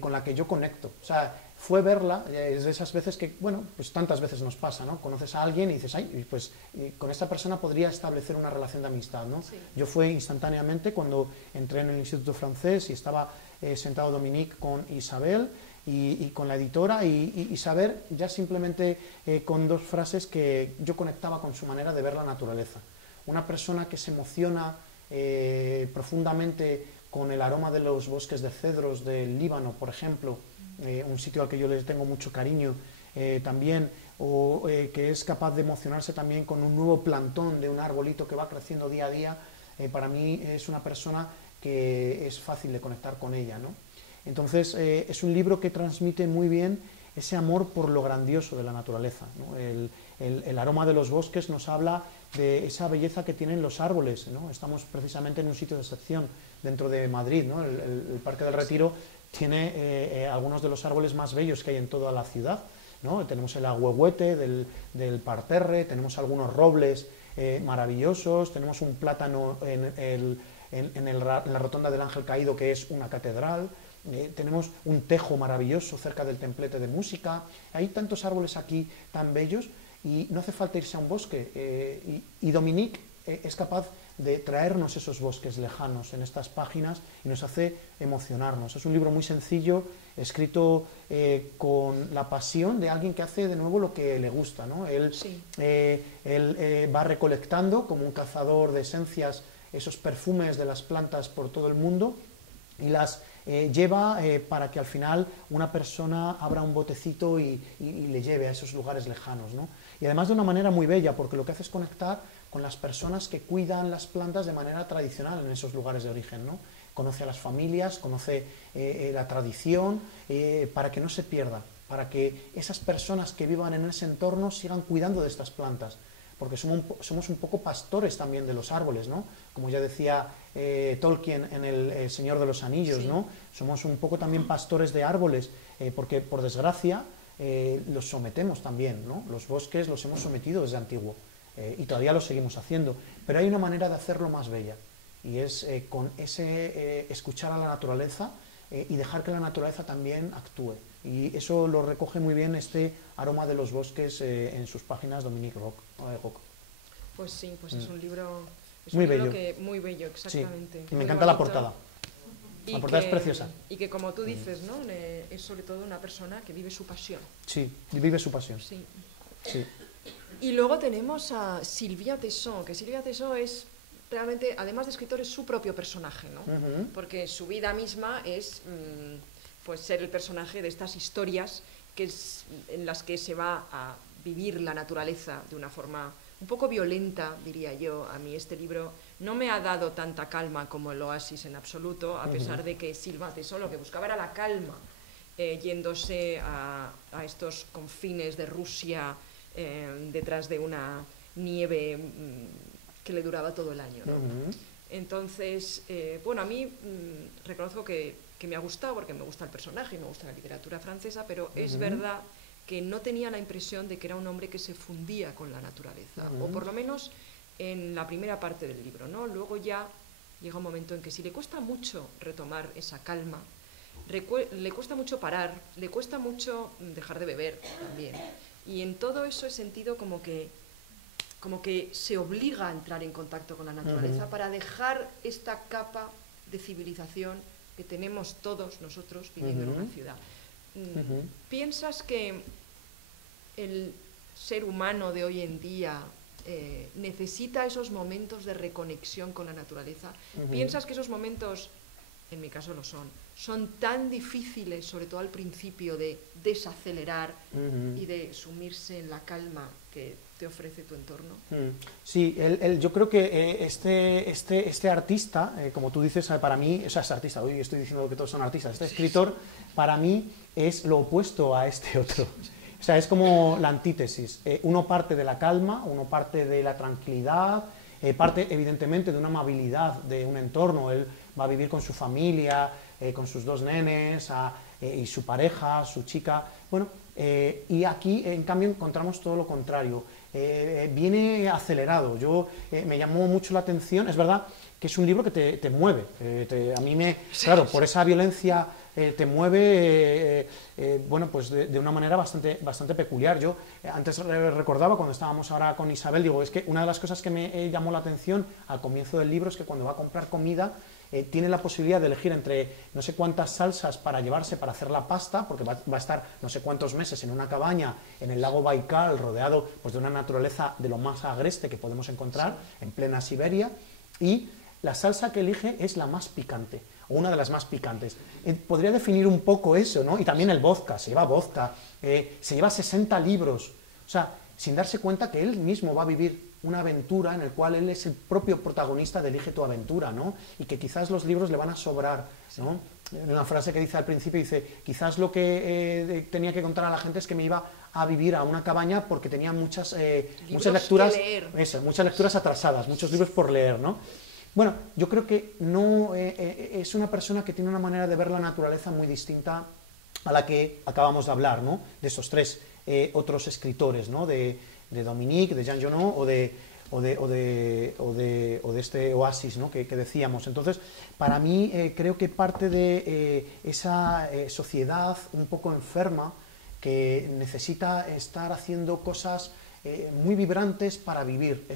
con la que yo conecto. O sea, fue verla, es de esas veces que, bueno, pues tantas veces nos pasa, ¿no? Conoces a alguien y dices, ay, pues con esta persona podría establecer una relación de amistad, ¿no? Sí. Yo fue instantáneamente cuando entré en el Instituto Francés y estaba sentado Dominique con Isabel y con la editora y saber ya simplemente con dos frases que yo conectaba con su manera de ver la naturaleza. Una persona que se emociona profundamente con el aroma de los bosques de cedros del Líbano, por ejemplo, un sitio al que yo les tengo mucho cariño también, o que es capaz de emocionarse también con un nuevo plantón de un arbolito que va creciendo día a día. Para mí es una persona que es fácil de conectar con ella, ¿no? Entonces es un libro que transmite muy bien ese amor por lo grandioso de la naturaleza, ¿no? El aroma de los bosques nos habla de esa belleza que tienen los árboles, ¿no? Estamos precisamente en un sitio de excepción dentro de Madrid, ¿no? El Parque del Retiro tiene algunos de los árboles más bellos que hay en toda la ciudad, ¿no? Tenemos el ahuehuete del parterre, tenemos algunos robles maravillosos, tenemos un plátano en la rotonda del Ángel Caído, que es una catedral. Tenemos un tejo maravilloso cerca del templete de música. Hay tantos árboles aquí tan bellos y no hace falta irse a un bosque. Y Dominique es capaz de traernos esos bosques lejanos en estas páginas y nos hace emocionarnos. Es un libro muy sencillo, escrito con la pasión de alguien que hace de nuevo lo que le gusta, ¿no? Él va recolectando como un cazador de esencias esos perfumes de las plantas por todo el mundo y las lleva para que al final una persona abra un botecito y le lleve a esos lugares lejanos, ¿no? Y además de una manera muy bella, porque lo que hace es conectar con las personas que cuidan las plantas de manera tradicional en esos lugares de origen, ¿no? Conoce a las familias, conoce la tradición, para que no se pierda, para que esas personas que vivan en ese entorno sigan cuidando de estas plantas, porque somos un poco pastores también de los árboles, ¿no? Como ya decía Tolkien en El Señor de los Anillos, sí, ¿no? Somos un poco también pastores de árboles, porque por desgracia los sometemos también, ¿no? Los bosques los hemos sometido desde antiguo, y todavía lo seguimos haciendo, pero hay una manera de hacerlo más bella, y es con ese escuchar a la naturaleza y dejar que la naturaleza también actúe. Y eso lo recoge muy bien este Aroma de los bosques en sus páginas Dominique Roch. Pues sí, pues es un libro, muy bello. Muy bello, exactamente. Sí. Y me encanta la portada. La portada es preciosa. Y que, como tú dices, ¿no? Es sobre todo una persona que vive su pasión. Sí, vive su pasión. Sí. Sí. Y luego tenemos a Sylvia Tesson, que Sylvia Tesson es realmente, además de escritor, es su propio personaje, ¿no? Porque su vida misma es pues ser el personaje de estas historias en las que se va a vivir la naturaleza de una forma un poco violenta, diría yo. A mí este libro no me ha dado tanta calma como el Oasis en absoluto, a pesar de que Sylvia Tesson lo que buscaba era la calma, yéndose a estos confines de Rusia, detrás de una nieve que le duraba todo el año, ¿no? Entonces, bueno, a mí reconozco que me ha gustado, porque me gusta el personaje y me gusta la literatura francesa, pero es verdad que no tenía la impresión de que era un hombre que se fundía con la naturaleza, o por lo menos en la primera parte del libro, ¿no? Luego ya llega un momento en que si le cuesta mucho retomar esa calma, le cuesta mucho parar, le cuesta mucho dejar de beber también, y en todo eso he sentido como que se obliga a entrar en contacto con la naturaleza para dejar esta capa de civilización que tenemos todos nosotros viviendo en una ciudad. ¿Piensas que el ser humano de hoy en día necesita esos momentos de reconexión con la naturaleza? ¿Piensas que esos momentos, en mi caso lo son tan difíciles, sobre todo al principio, de desacelerar y de sumirse en la calma que te ofrece tu entorno? Sí, yo creo que este artista, como tú dices, para mí, o sea, este artista, hoy estoy diciendo que todos son artistas, este escritor, para mí es lo opuesto a este otro. O sea, es como la antítesis. Uno parte de la calma, uno parte de la tranquilidad, parte evidentemente de una amabilidad de un entorno. Él va a vivir con su familia, con sus dos nenes y su pareja, su chica. Bueno, y aquí en cambio encontramos todo lo contrario. Viene acelerado. Me llamó mucho la atención. Es verdad que es un libro que te mueve. A mí claro, por esa violencia te mueve, bueno, pues de una manera bastante peculiar. Yo antes recordaba, cuando estábamos ahora con Isabel, digo, es que una de las cosas que me llamó la atención al comienzo del libro es que cuando va a comprar comida tiene la posibilidad de elegir entre no sé cuántas salsas para llevarse para hacer la pasta, porque va a estar no sé cuántos meses en una cabaña en el lago Baikal, rodeado pues de una naturaleza de lo más agreste que podemos encontrar en plena Siberia, y la salsa que elige es la más picante, o una de las más picantes. Podría definir un poco eso, ¿no? Y también el vodka, se lleva vodka, se lleva 60 libros, o sea, sin darse cuenta que él mismo va a vivir una aventura en el cual él es el propio protagonista de Elige tu aventura, ¿no? Y que quizás los libros le van a sobrar, ¿no? Una frase que dice al principio, dice, quizás lo que tenía que contar a la gente es que me iba a vivir a una cabaña porque tenía muchas lecturas, muchas lecturas atrasadas, muchos libros por leer, ¿no? Bueno, yo creo que no es una persona que tiene una manera de ver la naturaleza muy distinta a la que acabamos de hablar, ¿no? De esos tres otros escritores, ¿no? De Dominique, de Jean Genot o de este Oasis, ¿no? que decíamos. Entonces, para mí creo que parte de esa sociedad un poco enferma que necesita estar haciendo cosas muy vibrantes para vivir,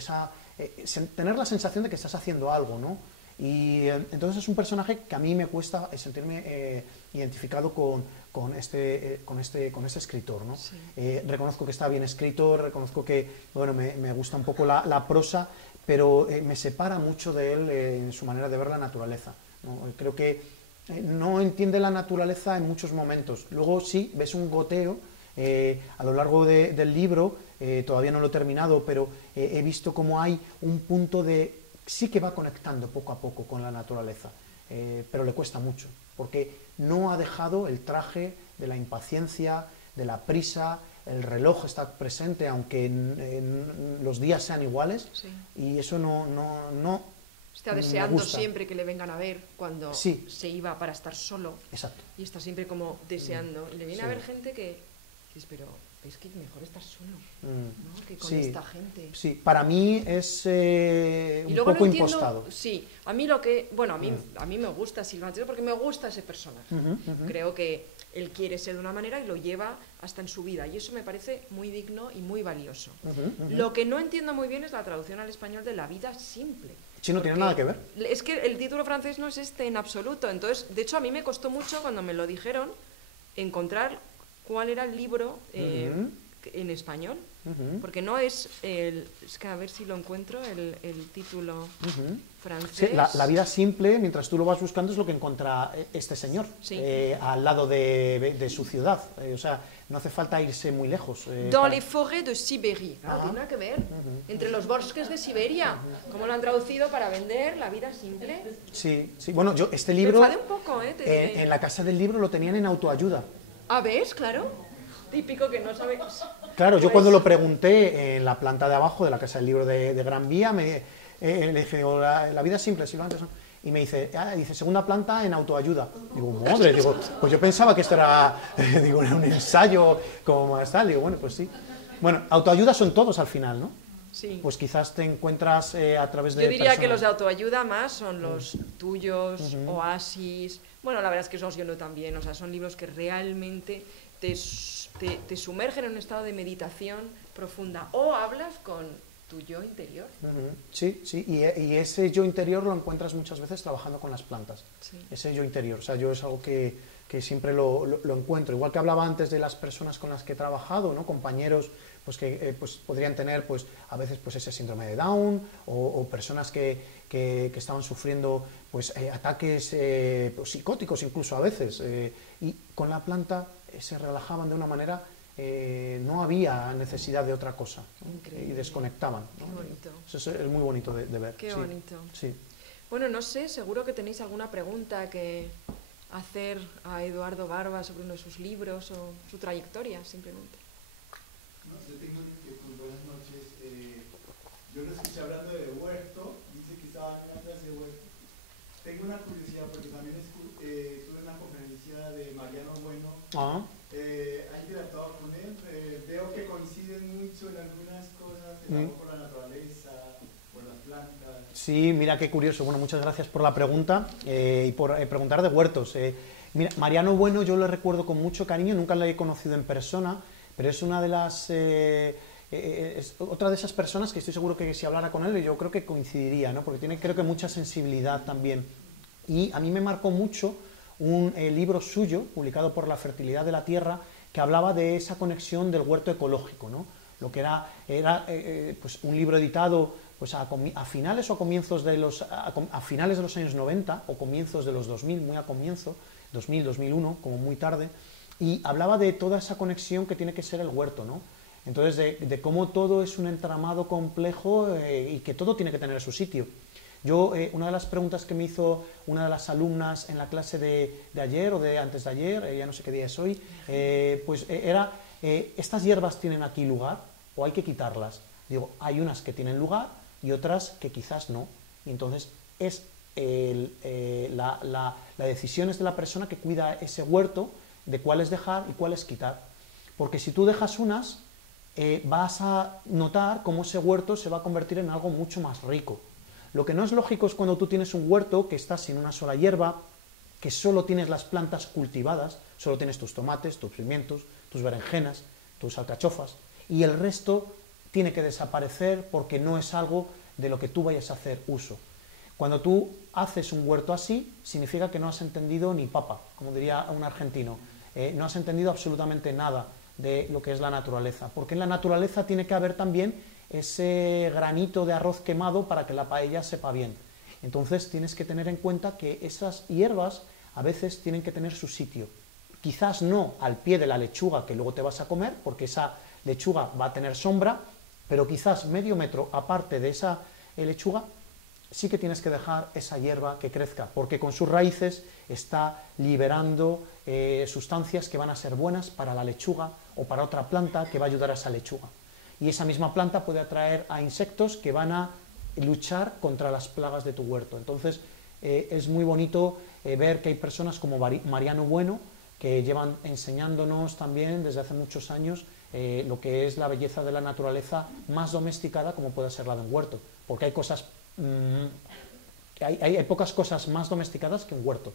tener la sensación de que estás haciendo algo, ¿no? Y entonces es un personaje que a mí me cuesta sentirme identificado con este escritor, ¿no? Sí. Reconozco que está bien escrito, reconozco que bueno, me gusta un poco la prosa, pero me separa mucho de él en su manera de ver la naturaleza, ¿no? Creo que no entiende la naturaleza en muchos momentos. Luego sí, ves un goteo A lo largo del libro, todavía no lo he terminado, pero he visto cómo hay un punto de... Sí que va conectando poco a poco con la naturaleza, pero le cuesta mucho, porque no ha dejado el traje de la impaciencia, de la prisa. El reloj está presente, aunque los días sean iguales, Sí. y eso no Está me deseando gusta. siempre que le vengan a ver cuando Sí. se iba para estar solo. Exacto. Y está siempre como deseando. Y le viene Sí. a ver gente que dices, pero es que mejor estar solo, ¿no? Que con Sí. esta gente. Sí, para mí es Y un luego poco no entiendo, impostado. sí, a mí lo que, bueno, a mí me gusta Silva Antero porque me gusta ese personaje. Creo que él quiere ser de una manera y lo lleva hasta en su vida, y eso me parece muy digno y muy valioso. Lo que no entiendo muy bien es la traducción al español de La vida simple. Sí, no tiene Porque nada que ver. Es que el título francés no es este en absoluto, entonces, de hecho, a mí me costó mucho cuando me lo dijeron encontrar cuál era el libro en español. Porque no es es que a ver si lo encuentro, el título francés. Sí, la vida simple, mientras tú lo vas buscando, es lo que encuentra este señor, Sí. al lado de su ciudad. O sea, no hace falta irse muy lejos. Dans les forêts de Sibérie. Claro, Ah. tiene nada que ver. Entre los bosques de Siberia. ¿Cómo lo han traducido para vender? La vida simple. Sí, sí. Bueno, yo este Me libro, enfadé un poco, ¿eh? Te diré. en la casa del libro lo tenían en autoayuda. Ah, ¿ves? Claro. Típico que no sabes. Claro, yo Pues- cuando lo pregunté en la planta de abajo de la Casa del Libro de Gran Vía, le dije, la vida simple, Silva Antero, y me dice, dice, segunda planta en autoayuda. Digo, madre, digo, pues yo pensaba que esto era, digo, era un ensayo como más tal. Digo, bueno, pues sí. Bueno, autoayuda son todos al final, ¿no? Sí. Pues quizás te encuentras a través de Yo diría que personas- los de autoayuda más son los tuyos, Oasis. Bueno, la verdad es que esos yo no también. O sea, son libros que realmente te sumergen en un estado de meditación profunda. O hablas con tu yo interior. Sí, sí, y ese yo interior lo encuentras muchas veces trabajando con las plantas. Sí. Ese yo interior, o sea, yo es algo que siempre lo encuentro. Igual que hablaba antes de las personas con las que he trabajado, ¿no? Compañeros pues que pues podrían tener pues a veces pues ese síndrome de Down, o personas que estaban sufriendo pues ataques pues, psicóticos incluso a veces, y con la planta se relajaban de una manera, no había necesidad de otra cosa, ¿no? Increíble. Y desconectaban, ¿no? Qué bonito. Eso es muy bonito de ver. Qué sí, bonito. sí. Bueno, no sé, seguro que tenéis alguna pregunta que hacer a Eduardo Barba sobre uno de sus libros o su trayectoria, simplemente. No, yo tengo una inquietud. Buenas noches. Yo lo escuché hablando de huerto, dice que estaba en una clase de huerto. Tengo una curiosidad porque también estuve en una conferencia de Mariano Bueno. Ah, ¿Ha interactuado con él? Veo que coinciden mucho en algunas cosas, el amor por la naturaleza, por las plantas. sí, mira qué curioso. Bueno, muchas gracias por la pregunta y por preguntar de huertos. Mira, Mariano Bueno yo lo recuerdo con mucho cariño, nunca lo he conocido en persona, pero es una de las... es otra de esas personas que estoy seguro que si hablara con él yo creo que coincidiría, ¿no? Porque tiene creo que mucha sensibilidad también. Y a mí me marcó mucho un libro suyo, publicado por La Fertilidad de la Tierra, que hablaba de esa conexión del huerto ecológico, ¿no? Lo que era pues un libro editado pues a finales o a comienzos de a finales de los años 90 o comienzos de los 2000, muy a comienzo, 2000, 2001, como muy tarde, y hablaba de toda esa conexión que tiene que ser el huerto, ¿no? Entonces, de cómo todo es un entramado complejo y que todo tiene que tener su sitio. Yo, una de las preguntas que me hizo una de las alumnas en la clase de ayer o de antes de ayer, ya no sé qué día es hoy, pues era, ¿estas hierbas tienen aquí lugar o hay que quitarlas? Digo, hay unas que tienen lugar y otras que quizás no. Y entonces es la decisión es de la persona que cuida ese huerto, de cuáles dejar y cuáles quitar. Porque si tú dejas unas, vas a notar cómo ese huerto se va a convertir en algo mucho más rico. Lo que no es lógico es cuando tú tienes un huerto que estás sin una sola hierba, que solo tienes las plantas cultivadas, solo tienes tus tomates, tus pimientos, tus berenjenas, tus alcachofas, y el resto tiene que desaparecer porque no es algo de lo que tú vayas a hacer uso. Cuando tú haces un huerto así, significa que no has entendido ni papa, como diría un argentino, no has entendido absolutamente nada de lo que es la naturaleza, porque en la naturaleza tiene que haber también ese granito de arroz quemado para que la paella sepa bien. Entonces tienes que tener en cuenta que esas hierbas a veces tienen que tener su sitio, quizás no al pie de la lechuga que luego te vas a comer, porque esa lechuga va a tener sombra, pero quizás medio metro aparte de esa lechuga sí que tienes que dejar esa hierba que crezca, porque con sus raíces está liberando sustancias que van a ser buenas para la lechuga o para otra planta que va a ayudar a esa lechuga. Y esa misma planta puede atraer a insectos que van a luchar contra las plagas de tu huerto. Entonces es muy bonito ver que hay personas como Mariano Bueno, que llevan enseñándonos también desde hace muchos años lo que es la belleza de la naturaleza más domesticada como puede ser la de un huerto, porque hay cosas, hay pocas cosas más domesticadas que un huerto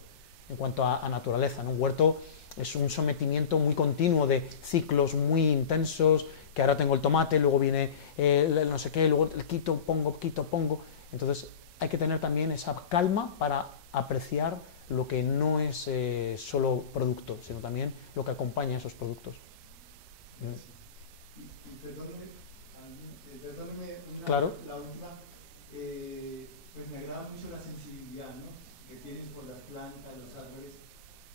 en cuanto a naturaleza, ¿no? Un huerto es un sometimiento muy continuo de ciclos muy intensos, que ahora tengo el tomate, luego viene el no sé qué, luego el quito, pongo, entonces hay que tener también esa calma para apreciar lo que no es solo producto, sino también lo que acompaña a esos productos. Y perdóneme Claro. la última, pues me agrada mucho la sensibilidad, ¿no?, que tienes por las plantas, los árboles,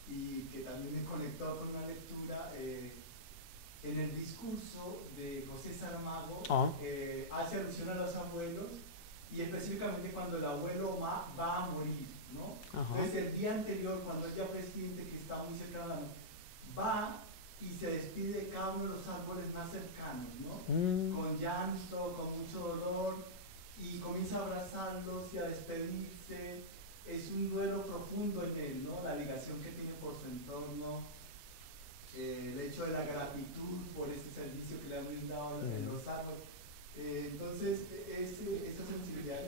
y que también me conectó con una lectura en el discurso de José Saramago, hace alusión a los abuelos, y específicamente cuando el abuelo va a morir, ¿no? Entonces el día anterior, cuando él ya presidente, que está muy cercano a la muerte, va y se despide de cada uno de los árboles más cercanos, ¿no? Con llanto, con mucho dolor, y comienza a abrazarlos y a despedirse. Es un duelo profundo en él, ¿no? La ligación que tiene por su entorno, el hecho de la gratitud por ese servicio que le han brindado en los árboles. Entonces, esa sensibilidad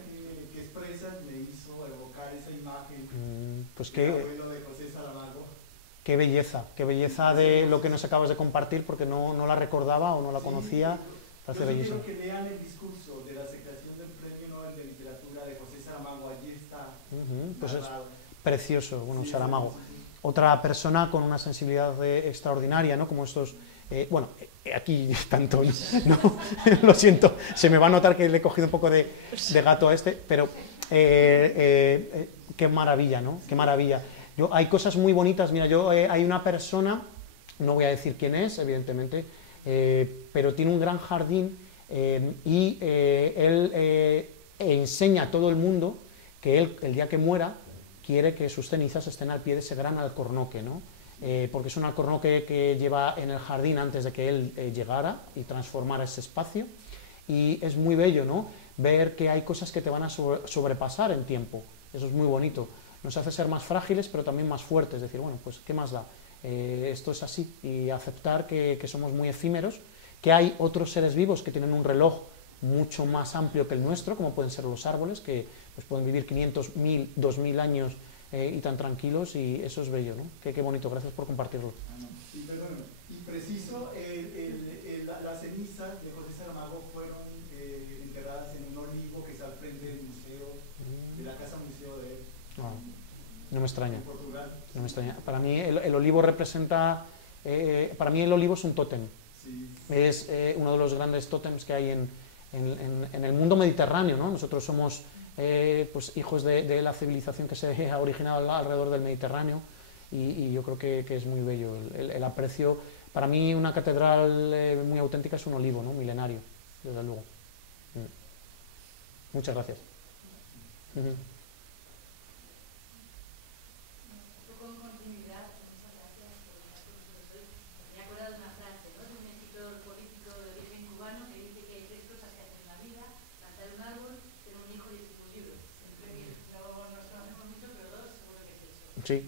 que expresas me hizo evocar esa imagen pues del abuelo de José Saramago. Qué belleza de lo que nos acabas de compartir, porque no la recordaba o no la conocía. Parece bellísimo. Yo quiero que lean el discurso de la aceptación del Premio Nobel de Literatura de José Saramago, allí está. Pues es precioso, bueno, Saramago. Otra persona con una sensibilidad extraordinaria, ¿no? Como estos, aquí tanto, ¿no? Lo siento, se me va a notar que le he cogido un poco de gato a este, pero qué maravilla, ¿no? Qué maravilla. Hay cosas muy bonitas, mira, hay una persona, no voy a decir quién es, evidentemente, pero tiene un gran jardín y él enseña a todo el mundo que él, el día que muera, quiere que sus cenizas estén al pie de ese gran alcornoque, ¿no? Porque es un alcornoque que lleva en el jardín antes de que él llegara y transformara ese espacio, y es muy bello, ¿no? Ver que hay cosas que te van a sobrepasar en tiempo, eso es muy bonito. Nos hace ser más frágiles, pero también más fuertes, decir, bueno, pues ¿qué más da? Esto es así, y aceptar que somos muy efímeros, que hay otros seres vivos que tienen un reloj mucho más amplio que el nuestro, como pueden ser los árboles, que pues, pueden vivir 500, 1000, 2000 años y tan tranquilos, y eso es bello, ¿no? Qué bonito, gracias por compartirlo. Y preciso, las cenizas de José Saramago fueron enterradas en un olivo que está al frente del museo, de la casa museo de él. No me extraña. En Portugal. No me extraña. Para mí el olivo representa, para mí el olivo es un tótem. Sí. Es uno de los grandes tótems que hay en el mundo mediterráneo, ¿no? Nosotros somos pues hijos de la civilización que se ha originado alrededor del Mediterráneo, y yo creo que es muy bello el aprecio. Para mí una catedral muy auténtica es un olivo, ¿no? Milenario, desde luego. Muchas gracias. Sí.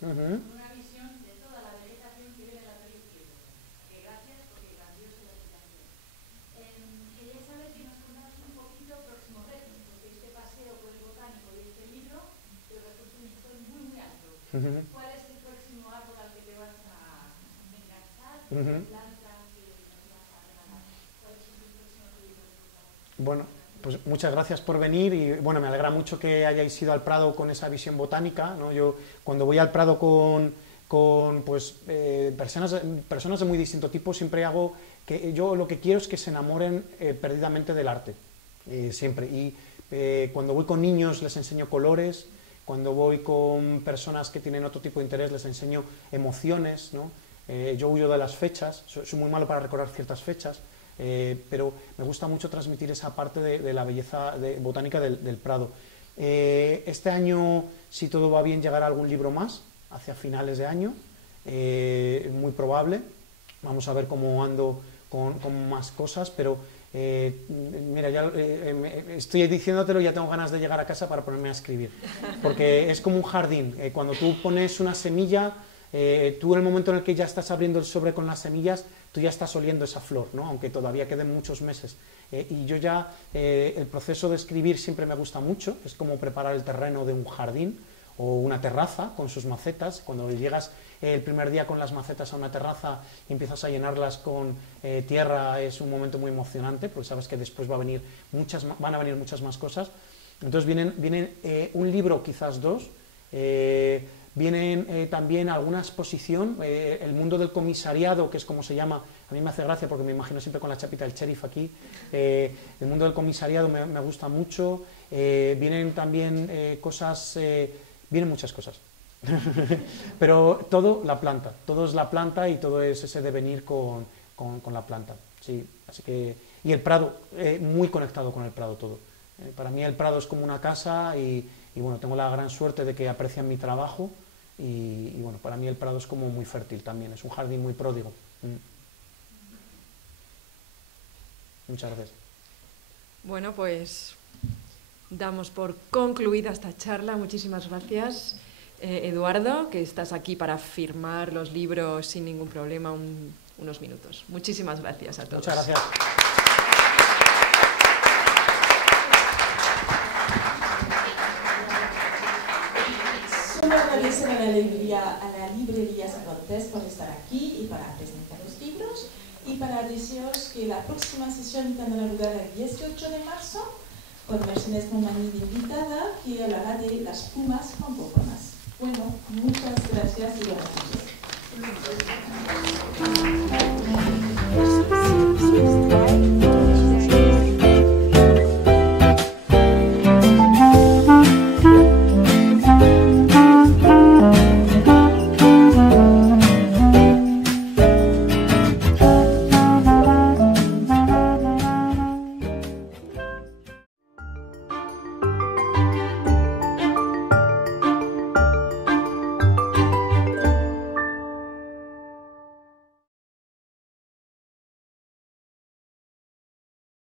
Una visión de toda la vegetación que vive en la izquierdo. Que gracias porque cambió su explicación. Quería saber si nos contabas un poquito próximo reto, porque este paseo por el botánico y este libro te lo repuso un sector muy alto. ¿Cuál es el próximo árbol al que te vas a enganchar? ¿Planta que nos vas a regalar? ¿Cuál es el próximo libro? Bueno, pues muchas gracias por venir, y bueno, me alegra mucho que hayáis ido al Prado con esa visión botánica, ¿no? Yo cuando voy al Prado con con pues, personas de muy distinto tipo, siempre hago que yo lo que quiero es que se enamoren perdidamente del arte, siempre. Y cuando voy con niños les enseño colores, cuando voy con personas que tienen otro tipo de interés les enseño emociones, ¿no? Yo huyo de las fechas, soy muy malo para recordar ciertas fechas, pero me gusta mucho transmitir esa parte de la belleza botánica del Prado. Este año, si todo va bien, llegará algún libro más, hacia finales de año, muy probable. Vamos a ver cómo ando con más cosas, pero mira, ya estoy diciéndotelo y ya tengo ganas de llegar a casa para ponerme a escribir, porque es como un jardín. Cuando tú pones una semilla, tú en el momento en el que ya estás abriendo el sobre con las semillas, tú ya estás oliendo esa flor, ¿no? Aunque todavía queden muchos meses. Y yo ya, el proceso de escribir siempre me gusta mucho, es como preparar el terreno de un jardín o una terraza con sus macetas. Cuando llegas el primer día con las macetas a una terraza y empiezas a llenarlas con tierra, es un momento muy emocionante, porque sabes que después van a venir muchas más cosas. Entonces vienen un libro, quizás dos, vienen también alguna exposición, el mundo del comisariado, que es como se llama, a mí me hace gracia porque me imagino siempre con la chapita del sheriff aquí, el mundo del comisariado me gusta mucho, vienen también cosas, vienen muchas cosas, pero todo es la planta y todo es ese devenir con la planta, sí, así que, y el Prado, muy conectado con el Prado todo, para mí el Prado es como una casa y bueno, tengo la gran suerte de que aprecian mi trabajo y bueno, para mí el Prado es como muy fértil también, es un jardín muy pródigo. Muchas gracias. Bueno, pues damos por concluida esta charla. Muchísimas gracias, Eduardo, que estás aquí para firmar los libros sin ningún problema unos minutos. Muchísimas gracias a todos. Muchas gracias. Solo agradecer a la librería Cervantes por estar aquí y para presentar los libros y para deciros que la próxima sesión tendrá lugar el 18 de marzo con Mercedes Momani de invitada, que hablará de las plumas autóctonas. Bueno, muchas gracias y buenas noches.